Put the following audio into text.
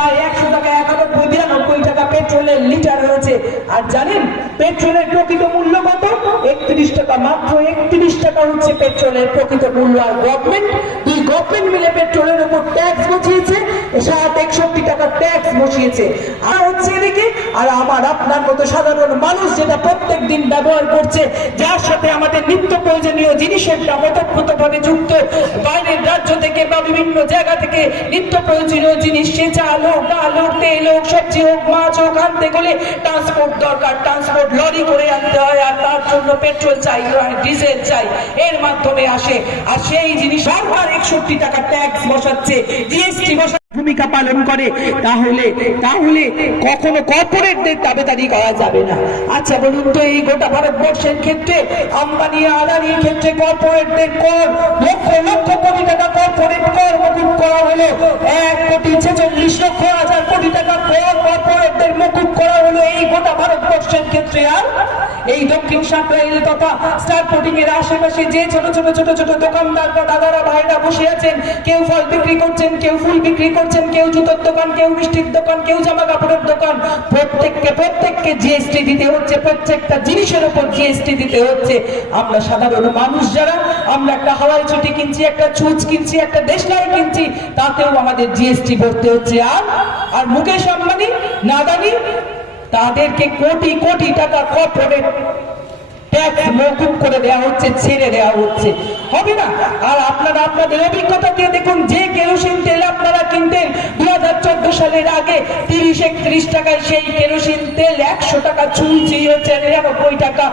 প্রায় একশো টাকা, একানব্বই, বিরানব্বই টাকা পেট্রোলের লিটার হয়েছে আর জানেন, পেট্রোলের প্রকৃত মূল্য কত? একত্রিশ টাকা মাত্র, একত্রিশ টাকা হচ্ছে পেট্রোলের প্রকৃত মূল্য। আর গভর্নমেন্ট দুই গভর্নমেন্ট মিলে পেট্রোলের উপর ট্যাক্স বসিয়েছে, সাত, একষট্টি টাকা ট্যাক্স বসিয়েছে। আর হচ্ছে এদিকে, আর আমার আপনার মতো সাধারণ মানুষ যেটা প্রত্যেক দিন ব্যবহার করছে, যার সাথে জিনিসের দাম যুক্ত, বাইরের রাজ্য থেকে বা বিভিন্ন জায়গা থেকে নিত্য প্রয়োজনীয় জিনিস সে চাল হোক ডাল, হোক, তেল হোক, সবজি হোক, মাছ হোক, আনতে গেলে ট্রান্সপোর্ট দরকার। ট্রান্সপোর্ট লরি করে আনতে হয় আর তার জন্য পেট্রোল চাই ডিজেল চাই। এর মাধ্যমে আসে। আর সেই জিনিস বারবার একষট্টি টাকা ট্যাক্স বসাচ্ছে জিএসটি বসা ভূমিকা পালন করে, তাহলে তাহলে কখনো কর্পোরেটদের দাবেদারি করা যাবে না। আচ্ছা বলুন তো, এই গোটা ভারতবর্ষের ক্ষেত্রে আম্বানি আদানির ক্ষেত্রে কর্পোরেটদের কর, লক্ষ লক্ষ কোটি টাকা কর্পোরেট কর মকুব করা হলো। এক কোটি ছেচল্লিশ লক্ষ হাজার কোটি টাকা কর কর্পোরেটদের মকুব করা হলো এই গোটা ভারতবর্ষের ক্ষেত্রে আর এই দক্ষিণ সাপ্তাহিল তথা স্টার পোর্টিং এর আশেপাশে যে ছোট ছোট ছোট ছোট দোকানদার বা দাদারা ভাইরা বসে আছেন, কেউ ফল বিক্রি করছেন, কেউ ফুল বিক্রি করছেন, কেউ জুতোর দোকান, কেউ মিষ্টির দোকান, কেউ জামা কাপড়ের দোকান, প্রত্যেককে প্রত্যেককে জিএসটি দিতে হচ্ছে, প্রত্যেকটা জিনিসের উপর জিএসটি দিতে হচ্ছে। আমরা সাধারণ মানুষ যারা, আমরা একটা হাওয়াই ছুটি কিনছি, একটা ছুঁচ কিনছি, একটা দেশলাই কিনছি, তাতেও আমাদের জিএসটি ভরতে হচ্ছে। আর আর মুকেশ আম্বানি, নাদানি তাদেরকে কোটি কোটি টাকা কর্পোরেট করে দেওয়া হচ্ছে, ছেড়ে দেওয়া হচ্ছে। হবে না? আর আপনারা আপনাদের অভিজ্ঞতা দিয়ে দেখুন, যে কেরোসিন তেল আপনারা কিনতেন হাজার চোদ্দ সালের আগে টাকায় সেই কেরোসিন তেল একশো টাকা চুল হচ্ছে নিরানব্বই টাকা।